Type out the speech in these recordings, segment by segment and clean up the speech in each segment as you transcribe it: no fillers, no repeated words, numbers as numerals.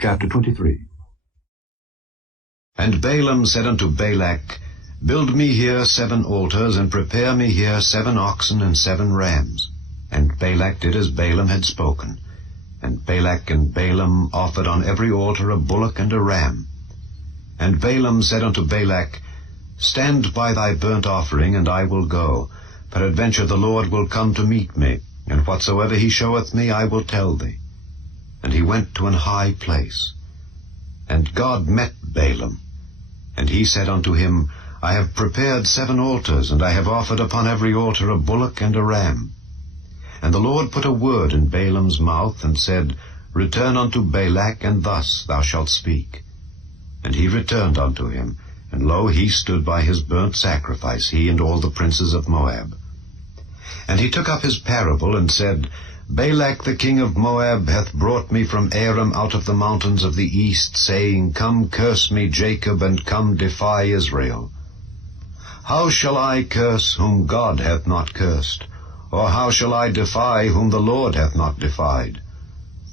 Chapter 23. And Balaam said unto Balak, Build me here 7 altars, and prepare me here 7 oxen and 7 rams. And Balak did as Balaam had spoken. And Balak and Balaam offered on every altar a bullock and a ram. And Balaam said unto Balak, Stand by thy burnt offering, and I will go. Peradventure the Lord will come to meet me, and whatsoever he showeth me I will tell thee. And he went to an high place. And God met Balaam. And he said unto him, I have prepared 7 altars, and I have offered upon every altar a bullock and a ram. And the Lord put a word in Balaam's mouth, and said, Return unto Balak, and thus thou shalt speak. And he returned unto him, and lo, he stood by his burnt sacrifice, he and all the princes of Moab. And he took up his parable, and said, Balak the king of Moab hath brought me from Aram out of the mountains of the east, saying, Come curse me, Jacob, and come defy Israel. How shall I curse whom God hath not cursed? Or how shall I defy whom the Lord hath not defied?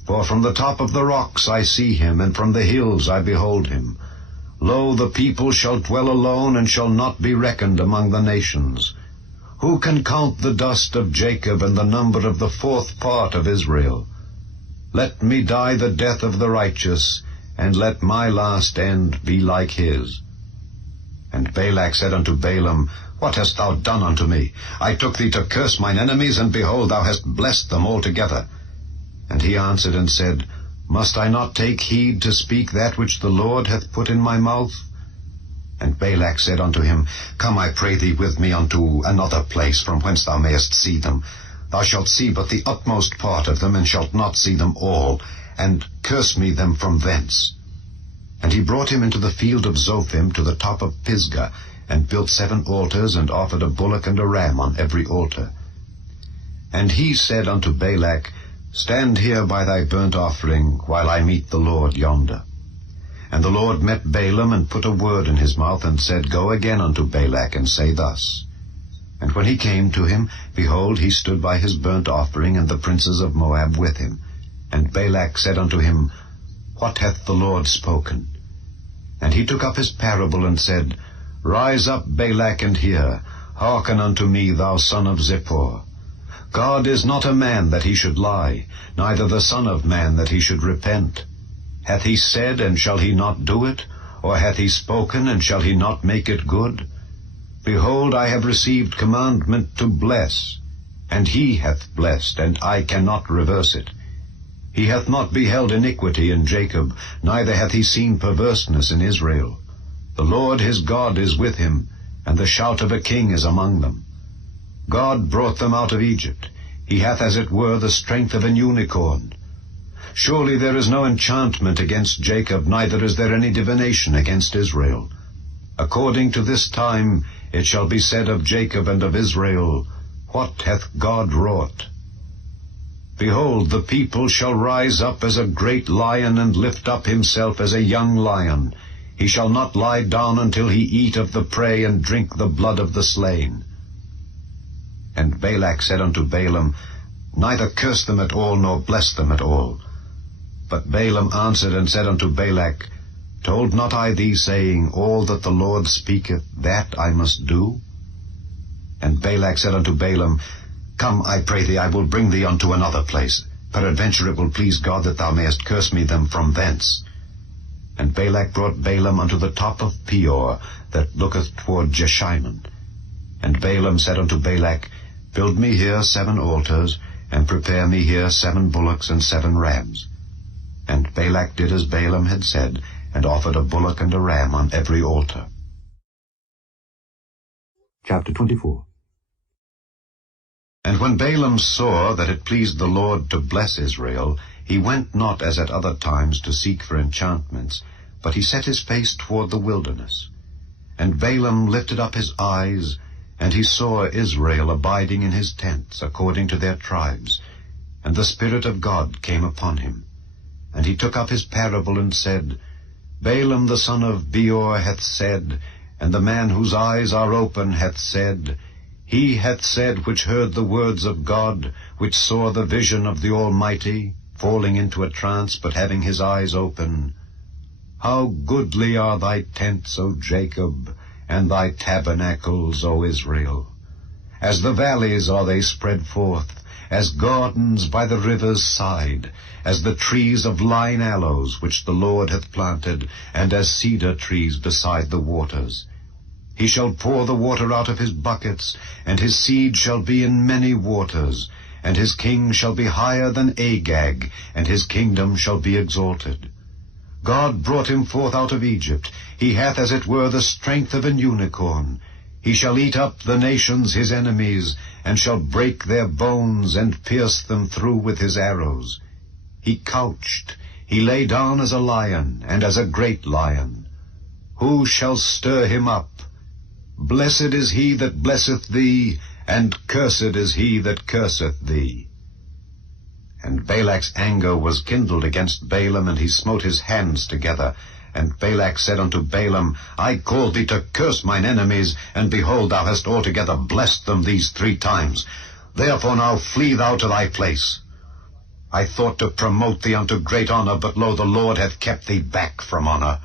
For from the top of the rocks I see him, and from the hills I behold him. Lo, the people shall dwell alone, and shall not be reckoned among the nations. Who can count the dust of Jacob, and the number of the 4th part of Israel? Let me die the death of the righteous, and let my last end be like his. And Balak said unto Balaam, What hast thou done unto me? I took thee to curse mine enemies, and behold, thou hast blessed them altogether. And he answered and said, Must I not take heed to speak that which the Lord hath put in my mouth? And Balak said unto him, Come, I pray thee, with me unto another place, from whence thou mayest see them. Thou shalt see but the utmost part of them, and shalt not see them all, and curse me them from thence. And he brought him into the field of Zophim, to the top of Pisgah, and built 7 altars, and offered a bullock and a ram on every altar. And he said unto Balak, Stand here by thy burnt offering, while I meet the Lord yonder. And the Lord met Balaam, and put a word in his mouth, and said, Go again unto Balak, and say thus. And when he came to him, behold, he stood by his burnt offering, and the princes of Moab with him. And Balak said unto him, What hath the Lord spoken? And he took up his parable, and said, Rise up, Balak, and hear. Hearken unto me, thou son of Zippor. God is not a man that he should lie, neither the son of man that he should repent. Hath he said, and shall he not do it? Or hath he spoken, and shall he not make it good? Behold, I have received commandment to bless, and he hath blessed, and I cannot reverse it. He hath not beheld iniquity in Jacob, neither hath he seen perverseness in Israel. The Lord his God is with him, and the shout of a king is among them. God brought them out of Egypt. He hath as it were the strength of an unicorn. Surely there is no enchantment against Jacob, neither is there any divination against Israel. According to this time it shall be said of Jacob and of Israel, What hath God wrought? Behold, the people shall rise up as a great lion, and lift up himself as a young lion. He shall not lie down until he eat of the prey, and drink the blood of the slain. And Balak said unto Balaam, Neither curse them at all, nor bless them at all. But Balaam answered and said unto Balak, Told not I thee, saying, All that the Lord speaketh, that I must do? And Balak said unto Balaam, Come, I pray thee, I will bring thee unto another place. Peradventure it will please God that thou mayest curse me them from thence. And Balak brought Balaam unto the top of Peor, that looketh toward Jeshimon. And Balaam said unto Balak, Build me here 7 altars, and prepare me here 7 bullocks and 7 rams. And Balak did as Balaam had said, and offered a bullock and a ram on every altar. Chapter 24. And when Balaam saw that it pleased the Lord to bless Israel, he went not as at other times to seek for enchantments, but he set his face toward the wilderness. And Balaam lifted up his eyes, and he saw Israel abiding in his tents, according to their tribes. And the Spirit of God came upon him. And he took up his parable, and said, Balaam the son of Beor hath said, and the man whose eyes are open hath said, He hath said which heard the words of God, which saw the vision of the Almighty, falling into a trance, but having his eyes open. How goodly are thy tents, O Jacob, and thy tabernacles, O Israel! As the valleys are they spread forth, as gardens by the river's side, as the trees of lign aloes which the Lord hath planted, and as cedar trees beside the waters. He shall pour the water out of his buckets, and his seed shall be in many waters, and his king shall be higher than Agag, and his kingdom shall be exalted. God brought him forth out of Egypt. He hath as it were the strength of an unicorn. He shall eat up the nations his enemies, and shall break their bones, and pierce them through with his arrows. He couched, he lay down as a lion, and as a great lion. Who shall stir him up? Blessed is he that blesseth thee, and cursed is he that curseth thee. And Balak's anger was kindled against Balaam, and he smote his hands together. And Balak said unto Balaam, I called thee to curse mine enemies, and behold, thou hast altogether blessed them these 3 times. Therefore now flee thou to thy place. I thought to promote thee unto great honor, but lo, the Lord hath kept thee back from honor.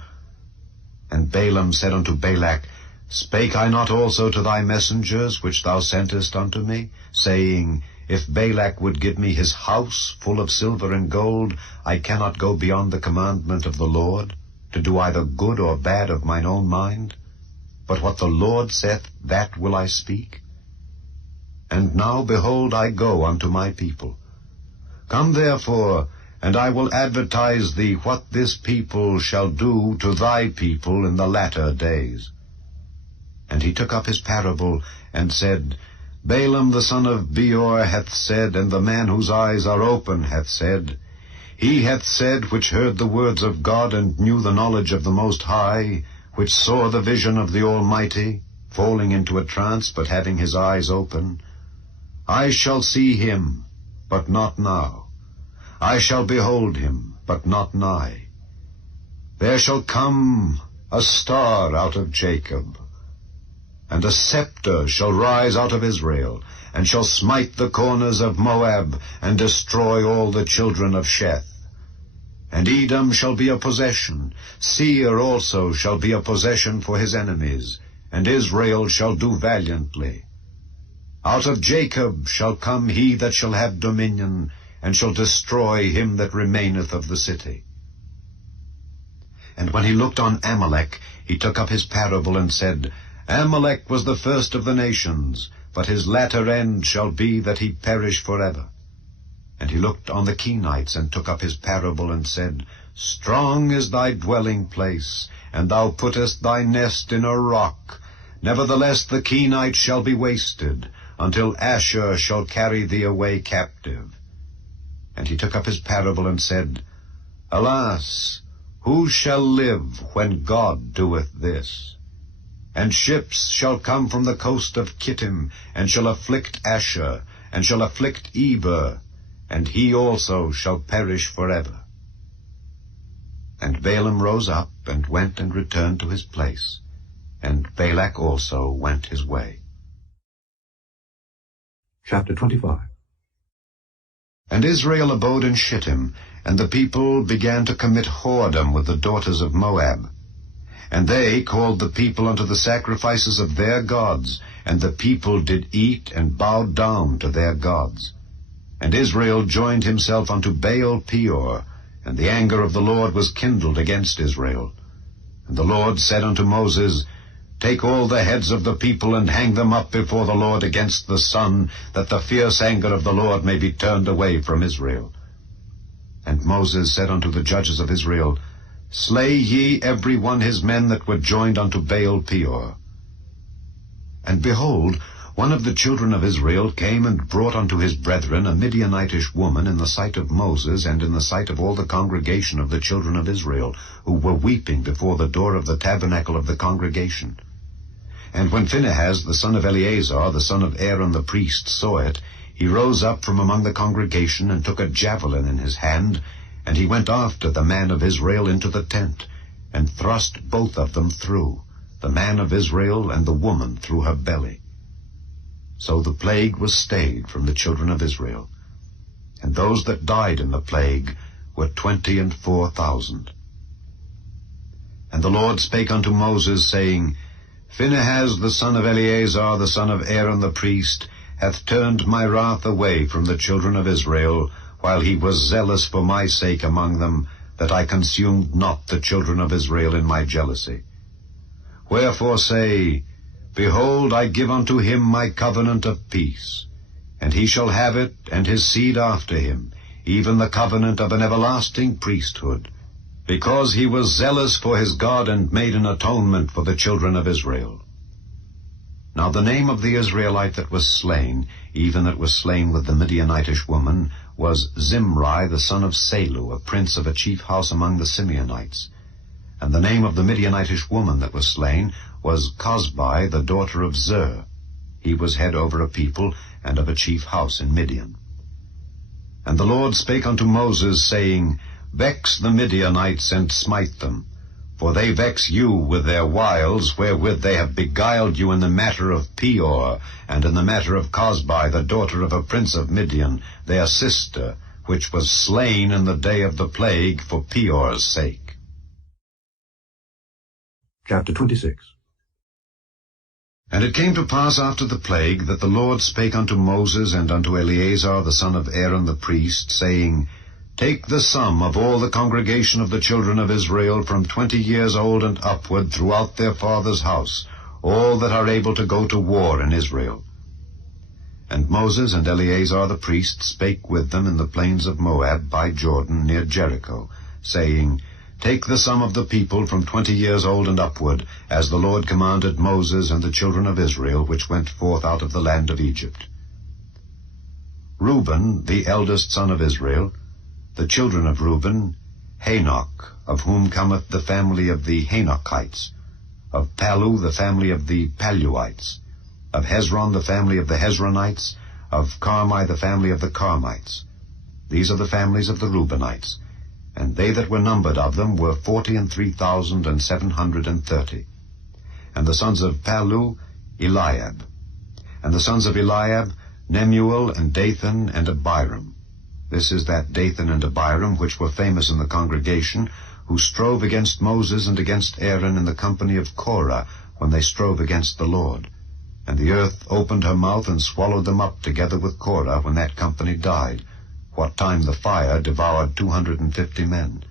And Balaam said unto Balak, Spake I not also to thy messengers, which thou sentest unto me, saying, If Balak would give me his house full of silver and gold, I cannot go beyond the commandment of the Lord, to do either good or bad of mine own mind? But what the Lord saith, that will I speak. And now, behold, I go unto my people. Come therefore, and I will advertise thee what this people shall do to thy people in the latter days. And he took up his parable, and said, Balaam the son of Beor hath said, and the man whose eyes are open hath said, He hath said, which heard the words of God, and knew the knowledge of the Most High, which saw the vision of the Almighty, falling into a trance, but having his eyes open, I shall see him, but not now. I shall behold him, but not nigh. There shall come a star out of Jacob, and a scepter shall rise out of Israel, and shall smite the corners of Moab, and destroy all the children of Sheth. And Edom shall be a possession, Seir also shall be a possession for his enemies, and Israel shall do valiantly. Out of Jacob shall come he that shall have dominion, and shall destroy him that remaineth of the city. And when he looked on Amalek, he took up his parable, and said, Amalek was the first of the nations, but his latter end shall be that he perish forever. And he looked on the Kenites, and took up his parable, and said, Strong is thy dwelling place, and thou puttest thy nest in a rock. Nevertheless the Kenites shall be wasted, until Ashur shall carry thee away captive. And he took up his parable, and said, Alas, who shall live when God doeth this? And ships shall come from the coast of Kittim, and shall afflict Ashur, and shall afflict Eber, and he also shall perish forever. And Balaam rose up, and went and returned to his place, and Balak also went his way. Chapter 25. And Israel abode in Shittim, and the people began to commit whoredom with the daughters of Moab. And they called the people unto the sacrifices of their gods, and the people did eat and bowed down to their gods. And Israel joined himself unto Baal Peor, and the anger of the Lord was kindled against Israel. And the Lord said unto Moses, Take all the heads of the people, and hang them up before the Lord against the sun, that the fierce anger of the Lord may be turned away from Israel. And Moses said unto the judges of Israel, Slay ye every one his men that were joined unto Baal Peor. And behold, one of the children of Israel came and brought unto his brethren a Midianitish woman in the sight of Moses, and in the sight of all the congregation of the children of Israel, who were weeping before the door of the tabernacle of the congregation. And when Phinehas, the son of Eleazar, the son of Aaron the priest, saw it, he rose up from among the congregation, and took a javelin in his hand, and he went after the man of Israel into the tent, and thrust both of them through, the man of Israel and the woman through her belly. So the plague was stayed from the children of Israel. and those that died in the plague were 24,000. And the Lord spake unto Moses, saying, Phinehas the son of Eleazar, the son of Aaron the priest, hath turned my wrath away from the children of Israel, while he was zealous for my sake among them, that I consumed not the children of Israel in my jealousy. Wherefore say, Behold, I give unto him my covenant of peace, and he shall have it, and his seed after him, even the covenant of an everlasting priesthood, because he was zealous for his God, and made an atonement for the children of Israel. Now the name of the Israelite that was slain, even that was slain with the Midianitish woman, was Zimri the son of Salu, a prince of a chief house among the Simeonites. And the name of the Midianitish woman that was slain was Cosbi, the daughter of Zer. He was head over a people, and of a chief house in Midian. And the Lord spake unto Moses, saying, Vex the Midianites, and smite them, for they vex you with their wiles, wherewith they have beguiled you in the matter of Peor, and in the matter of Cosbi, the daughter of a prince of Midian, their sister, which was slain in the day of the plague for Peor's sake. Chapter 26. And it came to pass after the plague, that the Lord spake unto Moses and unto Eleazar the son of Aaron the priest, saying, Take the sum of all the congregation of the children of Israel from 20 years old and upward throughout their father's house, all that are able to go to war in Israel. And Moses and Eleazar the priest spake with them in the plains of Moab by Jordan near Jericho, saying, Take the sum of the people from 20 years old and upward, as the Lord commanded Moses and the children of Israel, which went forth out of the land of Egypt. Reuben, the eldest son of Israel, the children of Reuben, Hanoch, of whom cometh the family of the Hanochites, of Pallu the family of the Palluites, of Hezron the family of the Hezronites, of Carmi the family of the Carmites. These are the families of the Reubenites, and they that were numbered of them were 43,730. And the sons of Pallu, Eliab. And the sons of Eliab, Nemuel, and Dathan, and Abiram. This is that Dathan and Abiram which were famous in the congregation, who strove against Moses and against Aaron in the company of Korah, when they strove against the Lord. And the earth opened her mouth and swallowed them up together with Korah, when that company died, what time the fire devoured 250 men,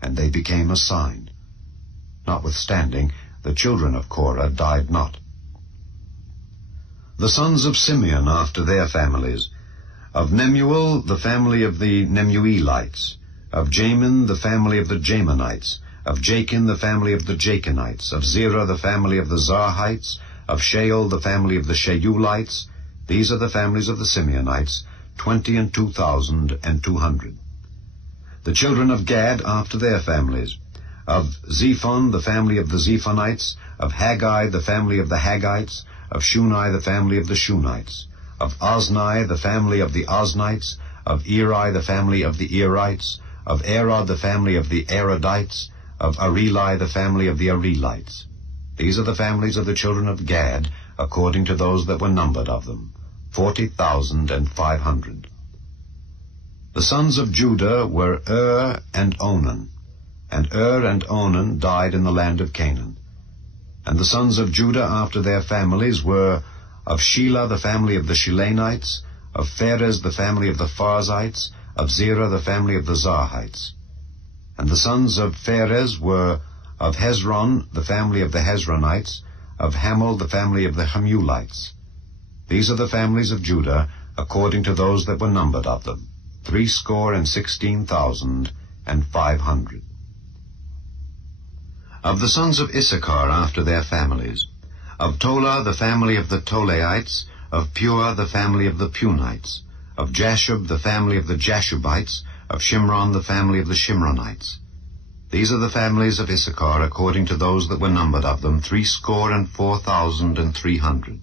and they became a sign. Notwithstanding, the children of Korah died not. The sons of Simeon after their families: of Nemuel, the family of the Nemuelites; of Jamin, the family of the Jamanites; of Jachin, the family of the Jachinites; of Zerah, the family of the Zarhites; of Shael, the family of the Sheulites. These are the families of the Simeonites, 22,200. The children of Gad after their families: of Zephon, the family of the Zephonites; of Haggai, the family of the Haggites; of Shuni, the family of the Shunites; of Ozni, the family of the Oznites; of Eri, the family of the Erites; of Arod, the family of the Arodites; of Areli, the family of the Arelites. These are the families of the children of Gad, according to those that were numbered of them, 40,500. The sons of Judah were and Onan. And and Onan died in the land of Canaan. And the sons of Judah after their families were: of Shelah, the family of the Shilanites; of Pharez, the family of the Pharzites; of Zerah, the family of the Zarhites. And the sons of Pharez were: of Hezron, the family of the Hezronites; of Hamul, the family of the Hamulites. These are the families of Judah, according to those that were numbered of them, 316,500. Of the sons of Issachar after their families: of Tola, the family of the Tolaites; of Pua, the family of the Punites; of Jashub, the family of the Jashubites; of Shimron, the family of the Shimronites. These are the families of Issachar, according to those that were numbered of them, 304,300.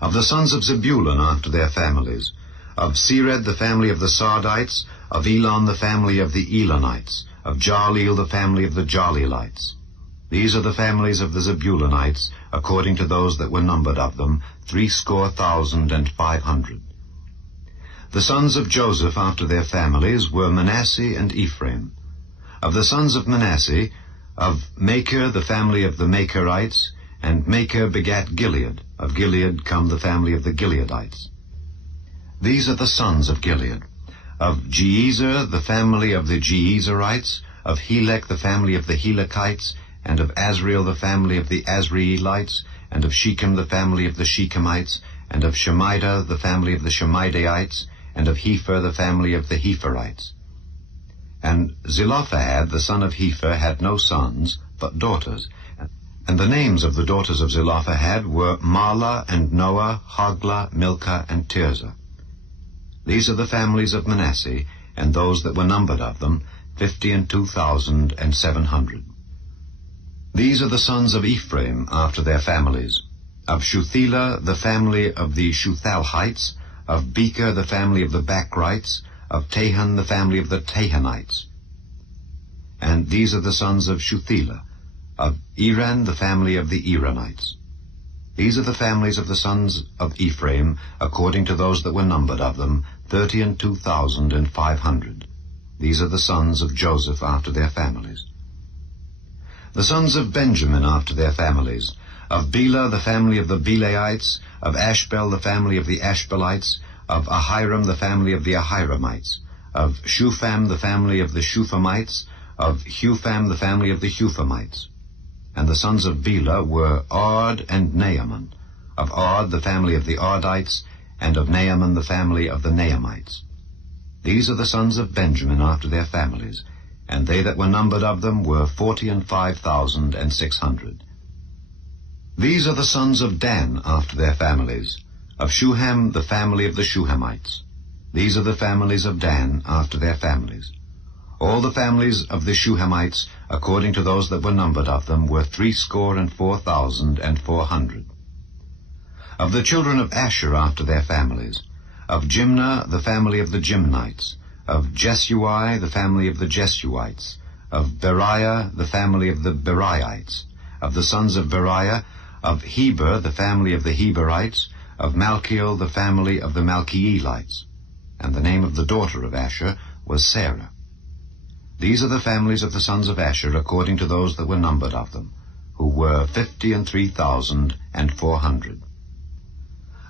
Of the sons of Zebulun after their families: of Sered, the family of the Sardites; of Elon, the family of the Elonites; of Jaleel, the family of the Jaleelites. These are the families of the Zebulunites, according to those that were numbered of them, 300,500. The sons of Joseph after their families were Manasseh and Ephraim. Of the sons of Manasseh, of Machir the family of the Machirites, and Machir begat Gilead. Of Gilead come the family of the Gileadites. These are the sons of Gilead. Of Jeezer the family of the Jeezerites, of Helek the family of the Helekites, and of Azriel the family of the Azrielites, and of Shechem the family of the Shechemites, and of Shemida the family of the Shemidaites, and of Hepher the family of the Hepherites. And Zelophehad the son of Hepher had no sons, but daughters. And the names of the daughters of Zelophehad were Mahlah and Noah, Hoglah, Milcah, and Tirzah. These are the families of Manasseh, and those that were numbered of them, 52,700. These are the sons of Ephraim after their families. Of Shuthelah the family of the Shuthalhites, of Becher the family of the Bachrites, of Tahan the family of the Tahanites. And these are the sons of Shuthelah, of Eran the family of the Eranites. These are the families of the sons of Ephraim, according to those that were numbered of them, 32,500. These are the sons of Joseph after their families. The sons of Benjamin after their families, of Bela the family of the Belaites, of Ashbel the family of the Ashbelites, of Ahiram the family of the Ahiramites, of Shupham the family of the Shuphamites, of Hupham the family of the Huphamites. And the sons of Bela were Ard and Naaman, of Ard the family of the Ardites, and of Naaman the family of the Naamites. These are the sons of Benjamin after their families, and they that were numbered of them were 45,600. These are the sons of Dan after their families, of Shuham the family of the Shuhamites. These are the families of Dan after their families. All the families of the Shuhamites, according to those that were numbered of them, were 64,400. Of the children of Asher after their families, of Jimnah the family of the Jimnites, of Jesui the family of the Jesuites, of Beriah the family of the Beriites, of the sons of Beriah, of Heber the family of the Heberites, of Malchiel the family of the Malchielites. And the name of the daughter of Asher was Sarah. These are the families of the sons of Asher according to those that were numbered of them, who were 53,400.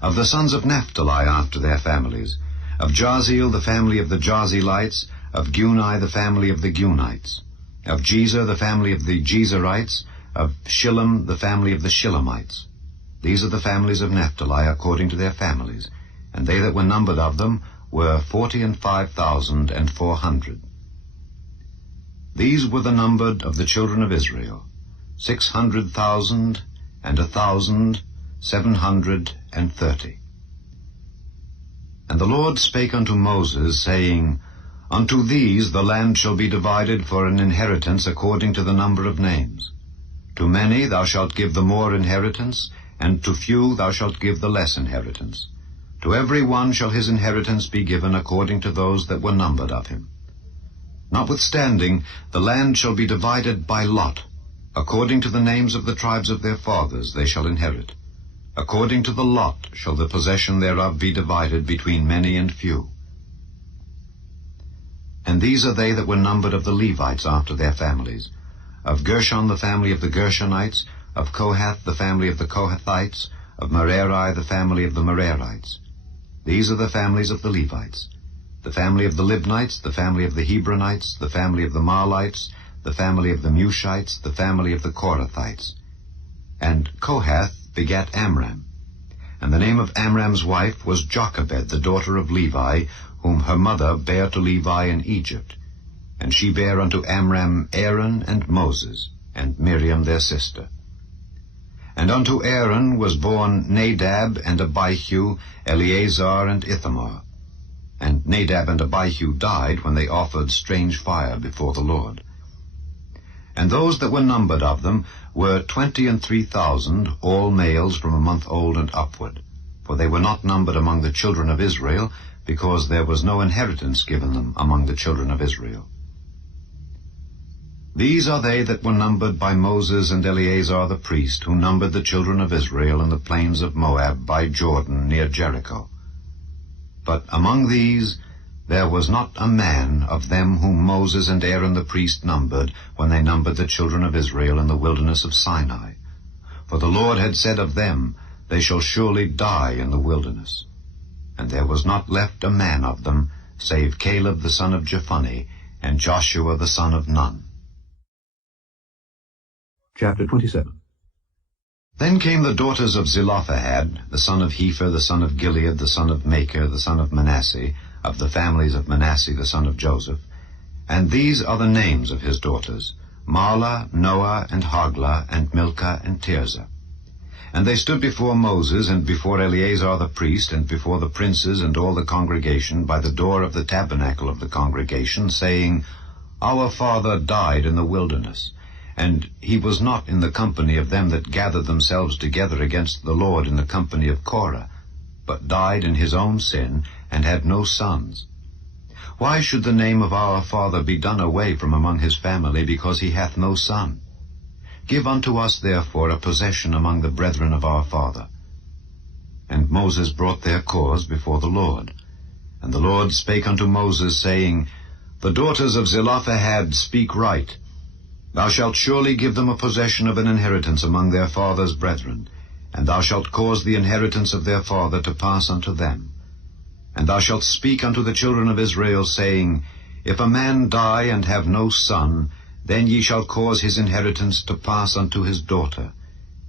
Of the sons of Naphtali after their families, of Jaziel the family of the Jazelites, of Guni the family of the Gunites, of Jezer the family of the Jezerites, of Shillem the family of the Shillemites. These are the families of Naphtali according to their families, and they that were numbered of them were 45,400. These were the numbered of the children of Israel, 600,000 and 1,730. And the Lord spake unto Moses, saying, Unto these the land shall be divided for an inheritance according to the number of names. To many thou shalt give the more inheritance, and to few thou shalt give the less inheritance. To every one shall his inheritance be given according to those that were numbered of him. Notwithstanding, the land shall be divided by lot. According to the names of the tribes of their fathers they shall inherit. According to the lot shall the possession thereof be divided between many and few. And these are they that were numbered of the Levites after their families. Of Gershon the family of the Gershonites, of Kohath the family of the Kohathites, of Merari the family of the Merarites. These are the families of the Levites. The family of the Libnites, the family of the Hebronites, the family of the Mahlites, the family of the Mushites, the family of the Korathites. And Kohath begat Amram. And the name of Amram's wife was Jochebed, the daughter of Levi, whom her mother bare to Levi in Egypt. And she bare unto Amram Aaron and Moses, and Miriam their sister. And unto Aaron was born Nadab and Abihu, Eleazar and Ithamar. And Nadab and Abihu died when they offered strange fire before the Lord. And those that were numbered of them were 23,000, all males from a month old and upward. For they were not numbered among the children of Israel, because there was no inheritance given them among the children of Israel. These are they that were numbered by Moses and Eleazar the priest, who numbered the children of Israel in the plains of Moab by Jordan near Jericho. But among these there was not a man of them whom Moses and Aaron the priest numbered, when they numbered the children of Israel in the wilderness of Sinai. For the Lord had said of them, They shall surely die in the wilderness. And there was not left a man of them, save Caleb the son of Jephunneh, and Joshua the son of Nun. Chapter 27. Then came the daughters of Zelophehad, the son of Hepher, the son of Gilead, the son of Machir, the son of Manasseh, of the families of Manasseh, the son of Joseph. And these are the names of his daughters, Mahlah, Noah, and Hoglah, and Milcah, and Tirzah. And they stood before Moses, and before Eleazar the priest, and before the princes and all the congregation, by the door of the tabernacle of the congregation, saying, Our father died in the wilderness, and he was not in the company of them that gathered themselves together against the Lord in the company of Korah, but died in his own sin, and had no sons. Why should the name of our father be done away from among his family, because he hath no son? Give unto us therefore a possession among the brethren of our father. And Moses brought their cause before the Lord. And the Lord spake unto Moses, saying, The daughters of Zelophehad speak right. Thou shalt surely give them a possession of an inheritance among their father's brethren, and thou shalt cause the inheritance of their father to pass unto them. And thou shalt speak unto the children of Israel, saying, If a man die and have no son, then ye shall cause his inheritance to pass unto his daughter.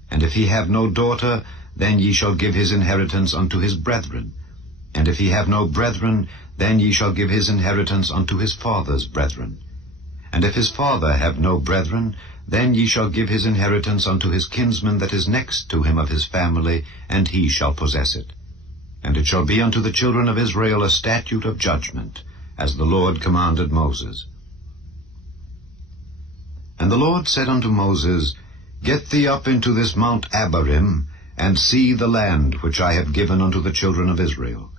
And if he have no daughter, then ye shall give his inheritance unto his brethren. And if he have no brethren, then ye shall give his inheritance unto his father's brethren. And if his father have no brethren, then ye shall give his inheritance unto his kinsman that is next to him of his family, and he shall possess it. And it shall be unto the children of Israel a statute of judgment, as the Lord commanded Moses. And the Lord said unto Moses, Get thee up into this Mount Abarim, and see the land which I have given unto the children of Israel.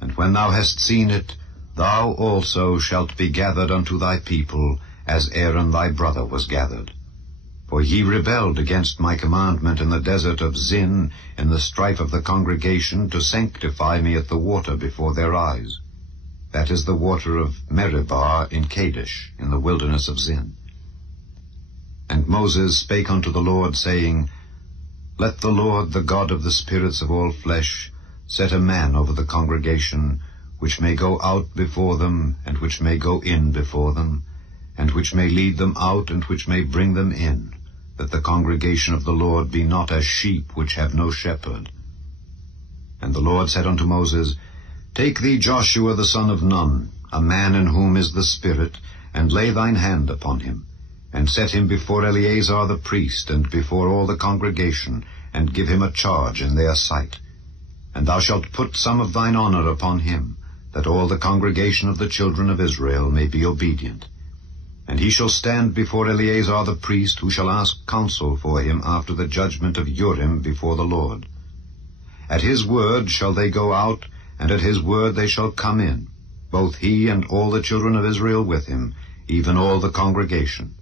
And when thou hast seen it, thou also shalt be gathered unto thy people, as Aaron thy brother was gathered. For ye rebelled against my commandment in the desert of Zin, in the strife of the congregation, to sanctify me at the water before their eyes. That is the water of Meribah in Kadesh, in the wilderness of Zin. And Moses spake unto the Lord, saying, Let the Lord, the God of the spirits of all flesh, set a man over the congregation, which may go out before them, and which may go in before them, and which may lead them out, and which may bring them in, that the congregation of the Lord be not as sheep which have no shepherd. And the Lord said unto Moses, Take thee Joshua the son of Nun, a man in whom is the Spirit, and lay thine hand upon him, and set him before Eleazar the priest, and before all the congregation, and give him a charge in their sight. And thou shalt put some of thine honor upon him, that all the congregation of the children of Israel may be obedient. And he shall stand before Eleazar the priest, who shall ask counsel for him after the judgment of Urim before the Lord. At his word shall they go out, and at his word they shall come in, both he and all the children of Israel with him, even all the congregation.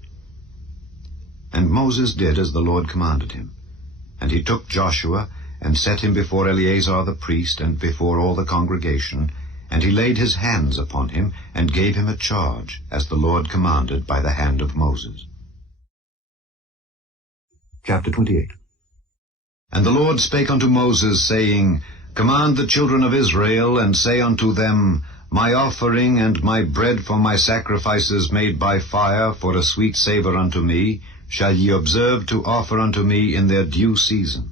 And Moses did as the Lord commanded him. And he took Joshua, and set him before Eleazar the priest, and before all the congregation, and he laid his hands upon him, and gave him a charge, as the Lord commanded by the hand of Moses. Chapter 28. And the Lord spake unto Moses, saying, Command the children of Israel, and say unto them, My offering and my bread for my sacrifices made by fire for a sweet savour unto me, shall ye observe to offer unto me in their due season.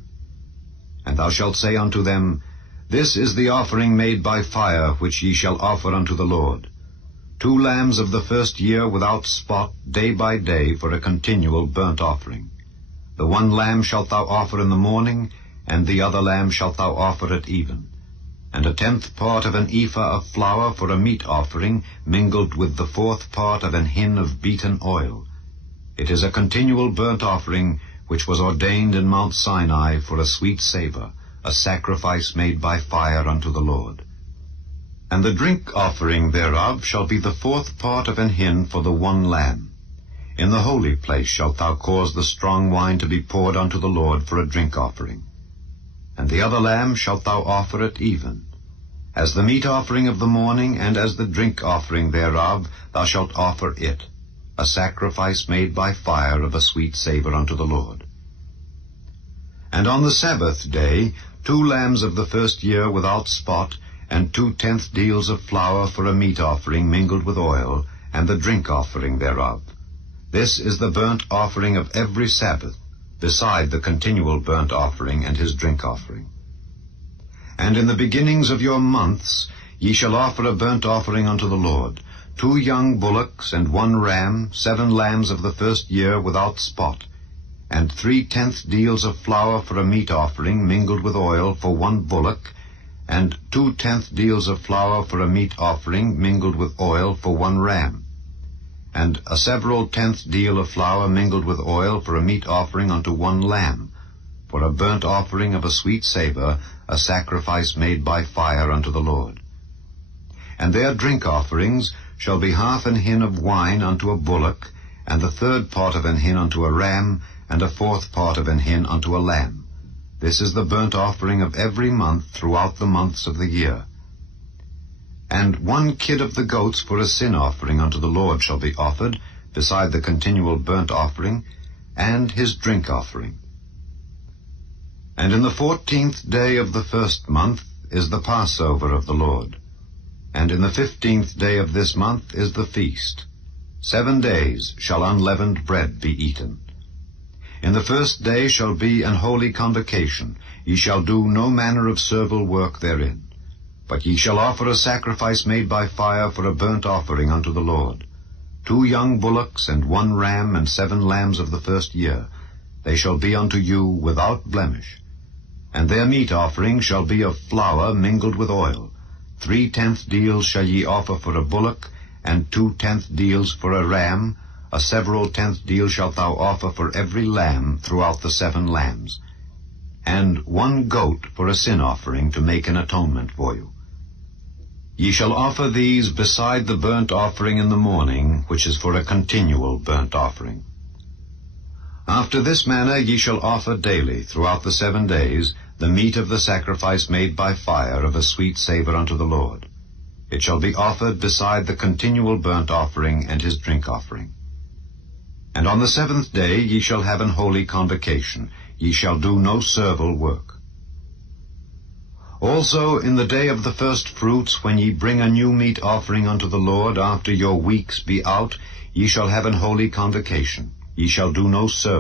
And thou shalt say unto them, This is the offering made by fire, which ye shall offer unto the Lord. 2 lambs of the first year without spot, day by day, for a continual burnt offering. The 1 lamb shalt thou offer in the morning, and the other lamb shalt thou offer at even. And a 10th part of an ephah of flour for a meat offering, mingled with the 4th part of an hin of beaten oil. It is a continual burnt offering, which was ordained in Mount Sinai for a sweet savour, a sacrifice made by fire unto the Lord. And the drink offering thereof shall be the 4th part of an hin for the 1 lamb. In the holy place shalt thou cause the strong wine to be poured unto the Lord for a drink offering. And the other lamb shalt thou offer at even. As the meat offering of the morning, and as the drink offering thereof, thou shalt offer it, a sacrifice made by fire of a sweet savour unto the Lord. And on the Sabbath day 2 lambs of the first year without spot, and 2 tenth deals of flour for a meat offering mingled with oil, and the drink offering thereof. This is the burnt offering of every Sabbath, beside the continual burnt offering and his drink offering. And in the beginnings of your months ye shall offer a burnt offering unto the Lord, 2 young bullocks and 1 ram, 7 lambs of the first year without spot, and 3 tenth deals of flour for a meat offering mingled with oil for 1 bullock, and 2 tenth deals of flour for a meat offering mingled with oil for 1 ram, and a several tenth deal of flour mingled with oil for a meat offering unto 1 lamb, for a burnt offering of a sweet savour, a sacrifice made by fire unto the Lord. And their drink offerings shall be half an hin of wine unto a bullock, and the 3rd part of an hin unto a ram, and a 4th part of an hin unto a lamb. This is the burnt offering of every month throughout the months of the year. And 1 kid of the goats for a sin offering unto the Lord shall be offered, beside the continual burnt offering, and his drink offering. And in the 14th day of the 1st month is the Passover of the Lord, and in the 15th day of this month is the feast. 7 days shall unleavened bread be eaten. In the 1st day shall be an holy convocation. Ye shall do no manner of servile work therein. But ye shall offer a sacrifice made by fire for a burnt offering unto the Lord. 2 young bullocks and 1 ram and 7 lambs of the first year. They shall be unto you without blemish. And their meat offering shall be of flour mingled with oil. 3 tenth deals shall ye offer for a bullock, and 2 tenth deals for a ram. A several tenth deal shalt thou offer for every lamb throughout the 7 lambs, and 1 goat for a sin offering to make an atonement for you. Ye shall offer these beside the burnt offering in the morning, which is for a continual burnt offering. After this manner ye shall offer daily throughout the 7 days the meat of the sacrifice made by fire of a sweet savour unto the Lord. It shall be offered beside the continual burnt offering and his drink offering. And on the 7th day ye shall have an holy convocation. Ye shall do no servile work. Also in the day of the first fruits, when ye bring a new meat offering unto the Lord, after your weeks be out, ye shall have an holy convocation. Ye shall do no servile